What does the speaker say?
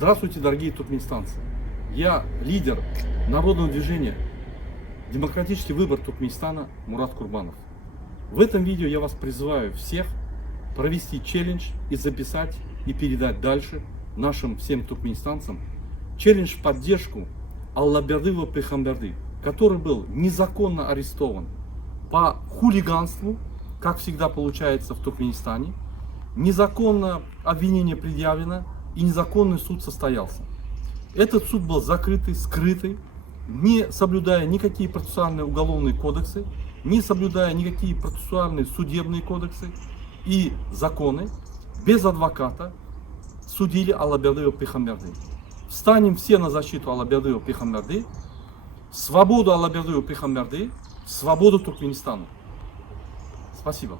Здравствуйте, дорогие туркменистанцы. Я лидер народного движения «Демократический выбор Туркменистана» Мурат Курбанов. В этом видео я вас призываю всех провести челлендж и записать и передать дальше нашим всем туркменистанцам челлендж в поддержку Аллабердыева Пейхамберды, который был незаконно арестован по хулиганству, как всегда получается в Туркменистане. Незаконно обвинение предъявлено и незаконный суд состоялся. Этот суд был закрытый, скрытый, не соблюдая никакие процессуальные уголовные кодексы, не соблюдая никакие процессуальные судебные кодексы и законы, без адвоката судили Аллабердыева Пейхамберды. Встанем все на защиту Аллабердыева Пейхамберды, свободу Аллабердыева Пейхамберды, свободу Туркменистана. Спасибо.